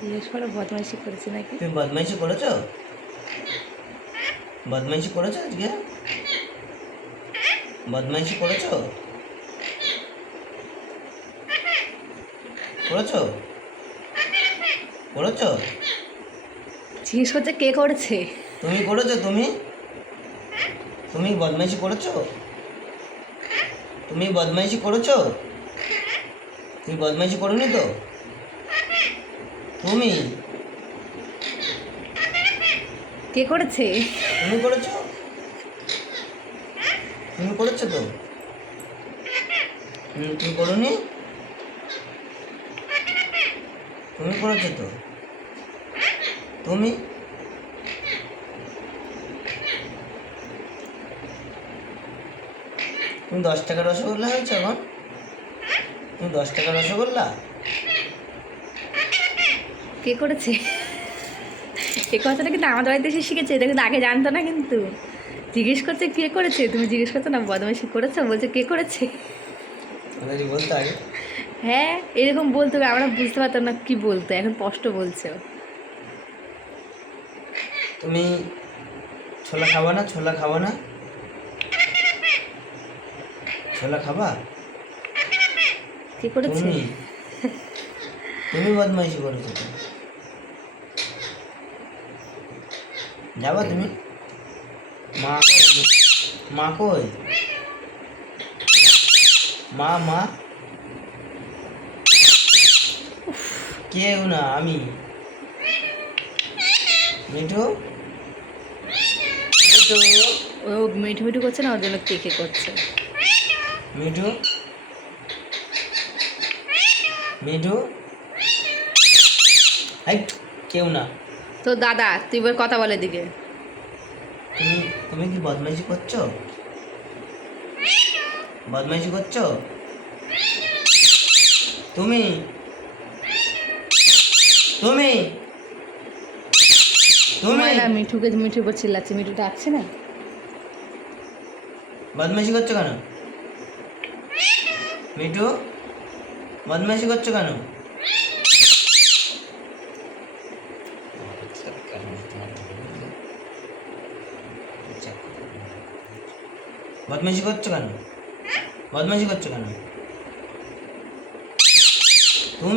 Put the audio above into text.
জিজ্ঞেস করো বদমাইশি করেছি নাকি। তুমি বদমাইশি করেছো? বদমাইশি করেছো আজকে? বদমাইশি করেছো? করেছো? করেছো? জিজ্ঞেস করছে কে করেছে। তুমি করেছো? তুমি তুমি বদমাইশি করেছো? তুমি বদমাইশি করেছো? তুমি বদমাইশি করোনি তো? তুমি কে করেছে? তুমি করেছো? তুমি করেছো তো? তুমি করোনি? তুমি করেছো তো? তুমি তুমি 10 টাকা রসগোল্লা হয়েছে এখন? তুমি 10 টাকা রসগোল্লা? কে করেছে? এ কথাটা কিন্তু আমাদের বাড়িতে এসে শিখেছে, এটা কিন্তু আগে জানতো না। কিন্তু জিজ্ঞেস করছে কে করেছে, তুমি জিজ্ঞেস করছো না বদমাইশি করেছো, বলছে কে করেছে। আমাদের বলতে আগে। হ্যাঁ, এরকম বলতো, আমরা বুঝতে পারতাম না কি বলতো, এখন স্পষ্ট বলছে ও। তুমি ছোলা খাবা না? ছোলা খাবা না? ছোলা খাবা? কে করেছে? তুমি তুমি বদমাইশি করেছো তো? যাবা তুমি? মা কই? মা কই? মা মা কেউ না, আমি। মিঠু মিঠু ও মিঠু মিঠু করছে না, ওর জন্য কে কে করছে। মিঠু মিঠু হাইট, কেউ না। তো দাদা, তুই এবার কথা বলে দিকে। তুমি তুমি কি বদমাইশি করছো? বদমাইশি করছো? তুমি তুমি তুমি না মিঠুকে মিঠুর উপর চিল্লাচ্ছে, মিঠু ডাকছে না। বদমাইশি করছো কেন? মিঠু বদমাইশি করছো কেন? বদমাইশি করছো কেন? বদমাইশি করছো কেন?